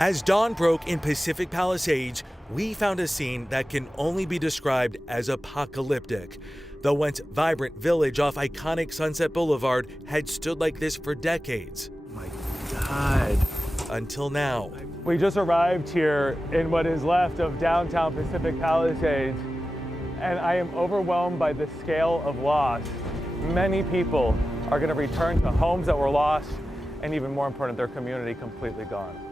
As dawn broke in Pacific Palisades, we found a scene that can only be described as apocalyptic. The once vibrant village off iconic Sunset Boulevard had stood like this for decades. Oh my God. Until now. We just arrived here in what is left of downtown Pacific Palisades, and I am overwhelmed by the scale of loss. Many people are going to return to homes that were lost, and even more important, their community completely gone.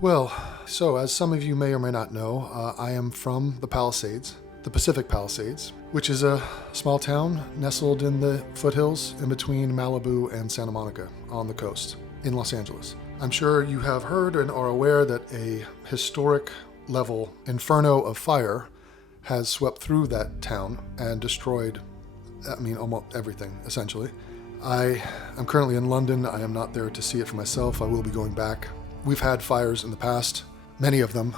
Well, so as some of you may or may not know, I am from the Palisades, the Pacific Palisades, which is a small town nestled in the foothills in between Malibu and Santa Monica on the coast in Los Angeles. I'm sure you have heard and are aware that a historic level inferno of fire has swept through that town and destroyed, almost everything, essentially. I am currently in London. I am not there to see it for myself. I will be going back. We've had fires in the past, many of them,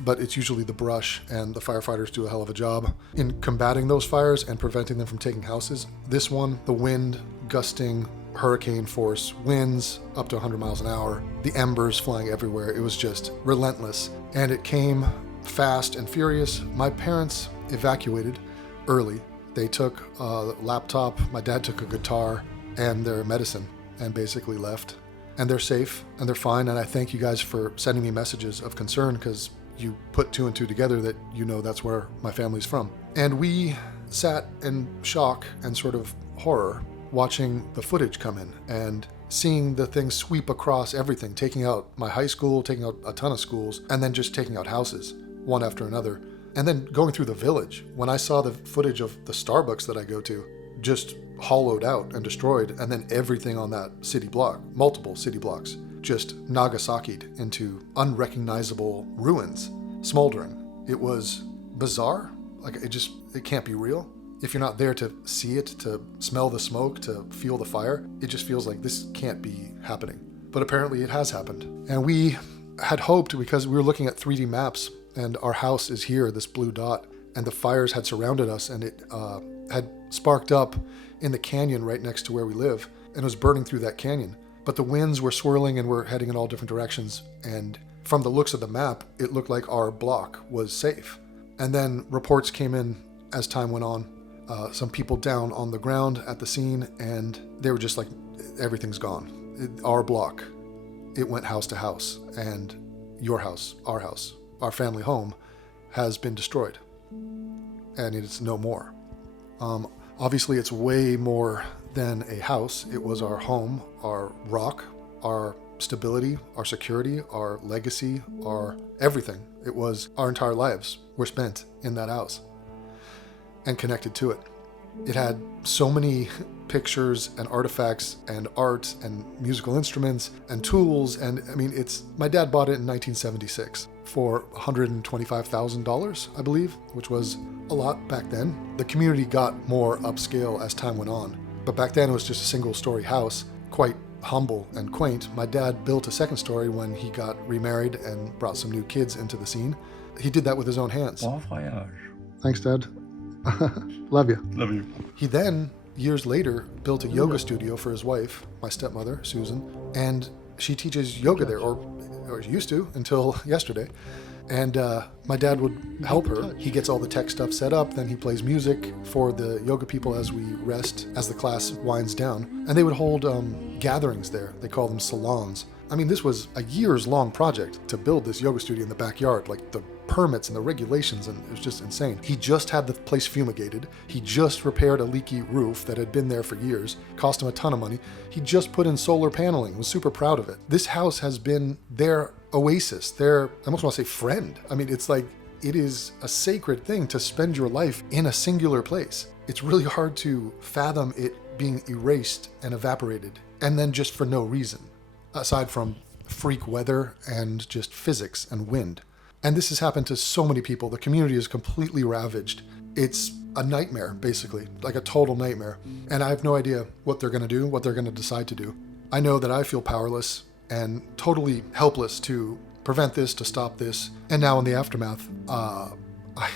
but it's usually the brush, and the firefighters do a hell of a job in combating those fires and preventing them from taking houses. This one, the wind, gusting, hurricane force, winds up to 100 miles an hour, the embers flying everywhere. It was just relentless, and it came fast and furious. My parents evacuated early. They took a laptop, my dad took a guitar and their medicine and basically left. And they're safe and they're fine. And I thank you guys for sending me messages of concern, because you put two and two together that that's where my family's from. And we sat in shock and sort of horror watching the footage come in and seeing the thing sweep across everything, taking out my high school, taking out a ton of schools, and then just taking out houses one after another. And then going through the village, when I saw the footage of the Starbucks that I go to just hollowed out and destroyed, and then everything on that city block, multiple city blocks, just Nagasaki'd into unrecognizable ruins, smoldering. It was bizarre. It can't be real. If you're not there to see it, to smell the smoke, to feel the fire, it just feels like this can't be happening. But apparently it has happened. And we had hoped, because we were looking at 3D maps, and our house is here, this blue dot, and the fires had surrounded us, and it had sparked up in the canyon right next to where we live, and was burning through that canyon. But the winds were swirling and were heading in all different directions, and from the looks of the map, it looked like our block was safe. And then reports came in as time went on, some people down on the ground at the scene, and they were just like, everything's gone. Our block, it went house to house, and your house, our family home has been destroyed, and it's no more. Obviously, it's way more than a house. It was our home, our rock, our stability, our security, our legacy, our everything. It was our entire lives were spent in that house and connected to it. It had so many pictures and artifacts and art and musical instruments and tools. And my dad bought it in 1976 for $125,000, I believe, which was a lot back then. The community got more upscale as time went on, but back then it was just a single story house, quite humble and quaint. My dad built a second story when he got remarried and brought some new kids into the scene. He did that with his own hands. Bon voyage. Thanks, Dad. Love you. Love you. He then, years later, built a yoga studio for his wife, my stepmother, Susan, and she teaches yoga there, or used to until yesterday. And my dad would help her. He gets all the tech stuff set up, then he plays music for the yoga people as we rest, as the class winds down. And they would hold gatherings there. They call them salons. This was a years-long project to build this yoga studio in the backyard, like the permits and the regulations, and it was just insane. He just had the place fumigated. He just repaired a leaky roof that had been there for years, cost him a ton of money. He just put in solar paneling, was super proud of it. This house has been their oasis, their, I almost want to say friend. It's like, it is a sacred thing to spend your life in a singular place. It's really hard to fathom it being erased and evaporated, and then just for no reason, aside from freak weather and just physics and wind. And this has happened to so many people. The community is completely ravaged. It's a nightmare, basically, like a total nightmare. And I have no idea what they're going to do, what they're going to decide to do. I know that I feel powerless and totally helpless to prevent this, to stop this. And now in the aftermath, I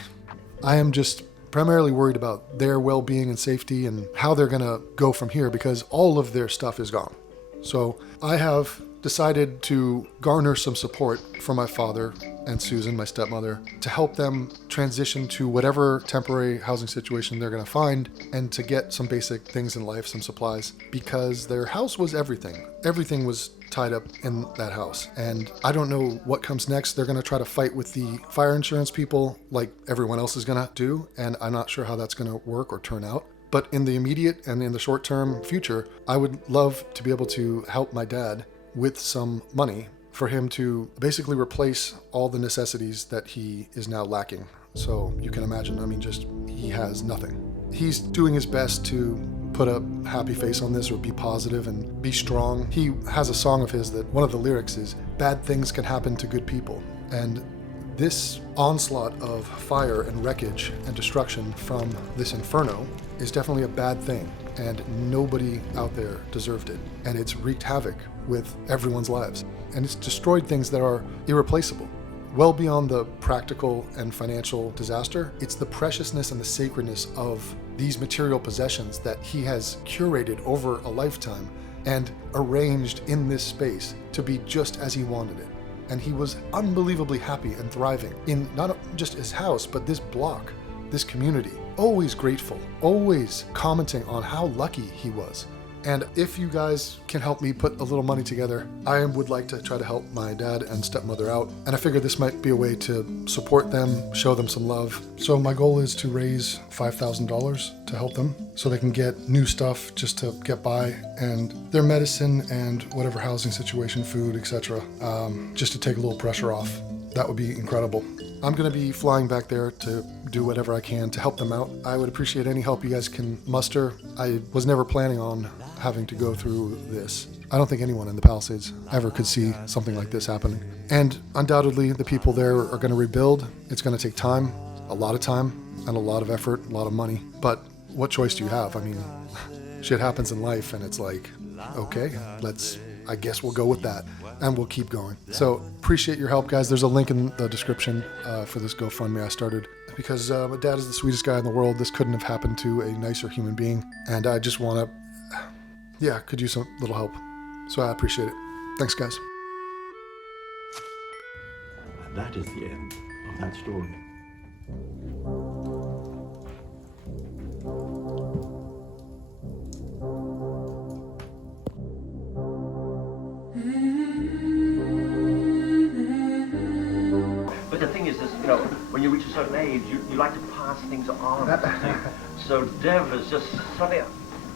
am just primarily worried about their well-being and safety and how they're going to go from here, because all of their stuff is gone. So I have decided to garner some support from my father and Susan, my stepmother, to help them transition to whatever temporary housing situation they're going to find and to get some basic things in life, some supplies, because their house was everything. Everything was tied up in that house. And I don't know what comes next. They're going to try to fight with the fire insurance people like everyone else is going to do, and I'm not sure how that's going to work or turn out. But in the immediate and in the short-term future, I would love to be able to help my dad with some money for him to basically replace all the necessities that he is now lacking. So you can imagine, I mean, just he has nothing. He's doing his best to put a happy face on this or be positive and be strong. He has a song of his that one of the lyrics is, "Bad things can happen to good people." And this onslaught of fire and wreckage and destruction from this inferno is definitely a bad thing, and nobody out there deserved it. And it's wreaked havoc with everyone's lives. And it's destroyed things that are irreplaceable. Well beyond the practical and financial disaster, it's the preciousness and the sacredness of these material possessions that he has curated over a lifetime and arranged in this space to be just as he wanted it. And he was unbelievably happy and thriving in not just his house, but this block, this community. Always grateful, always commenting on how lucky he was. And if you guys can help me put a little money together, I would like to try to help my dad and stepmother out. And I figured this might be a way to support them, show them some love. So my goal is to raise $5,000 to help them so they can get new stuff just to get by, and their medicine and whatever housing situation, food, etc., just to take a little pressure off. That would be incredible. I'm going to be flying back there to do whatever I can to help them out. I would appreciate any help you guys can muster. I was never planning on having to go through this. I don't think anyone in the Palisades ever could see something like this happening. And undoubtedly, the people there are going to rebuild. It's going to take time, a lot of time, and a lot of effort, a lot of money. But what choice do you have? I mean, shit happens in life, and it's like, okay, I guess we'll go with that, and we'll keep going. So appreciate your help, guys. There's a link in the description for this GoFundMe I started, because my dad is the sweetest guy in the world. This couldn't have happened to a nicer human being, and I just want to, could use some little help. So I appreciate it. Thanks, guys. And that is the end of that story. But the thing is, when you reach a certain age, you like to pass things on. So Dev is just suddenly,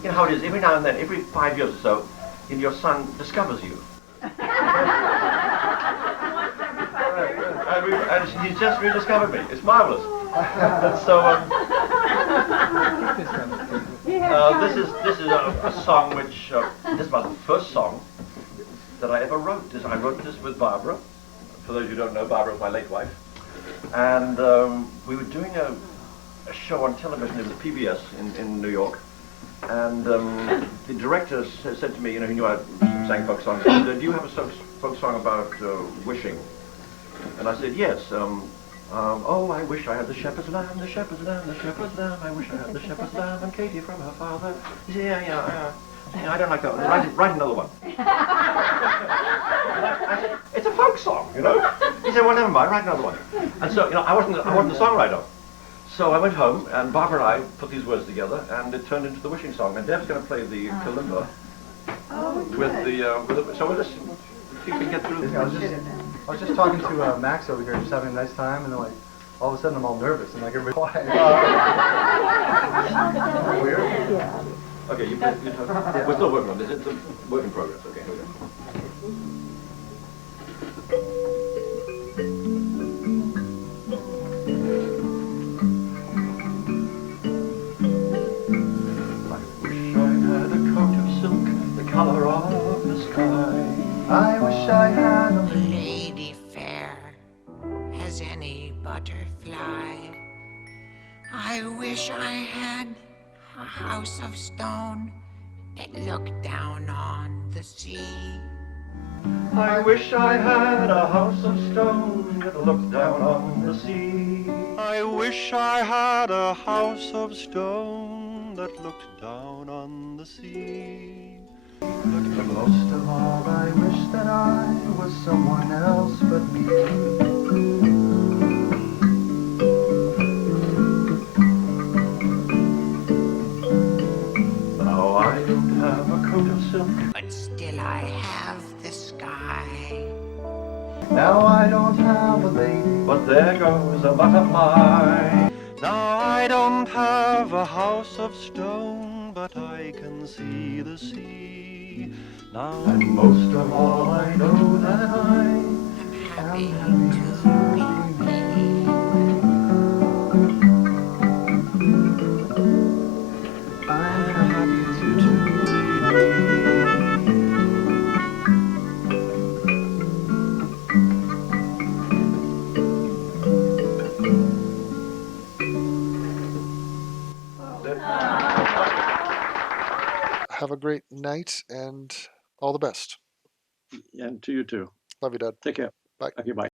you know how it is, every now and then, every 5 years or so, your son discovers you. And he's just rediscovered me. It's marvelous. So this is a song which this was the first song that I ever wrote. I wrote this with Barbara. For those who don't know, Barbara was my late wife, and we were doing a show on television. It was PBS in New York, and the director said to me, he knew I sang folk songs. He said, "Do you have a folk song about wishing?" And I said, "Yes. Oh, I wish I had the shepherd's lamb, the shepherd's lamb, the shepherd's lamb. I wish I had the shepherd's lamb and Katie from her father." He said, "Yeah, I don't like that one. Write another one." I said, "It's a folk song, He said, "Well, never mind, write another one." And so, I wasn't the songwriter. So I went home, and Barbara and I put these words together, and it turned into the wishing song. And Deb's going to play the kalimba with the. So we'll just see if we can get through this. I was just talking to Max over here, just having a nice time, and then all of a sudden I'm all nervous, and everybody quiet. Weird? Yeah. Okay, you talk. Yeah. We're still working on this. It's a work in progress. Okay, here we go. Color of the sky. I wish I had a lady fair as any butterfly. I wish I had a house of stone that looked down on the sea. I wish I had a house of stone that looked down on the sea. I wish I had a house of stone that looked down on the sea. But most of all, I wish that I was someone else but me. Now I don't have a coat of silk, but still I have the sky. Now I don't have a lady, but there goes a butterfly. Now I don't have a house of stone, but I can see the sea. Now and most of all, I know that I Happy am happy to to be be me. me. I'm happy to be me. Have a great night and all the best. And to you too. Love you, Dad. Take care. Bye. Okay, bye.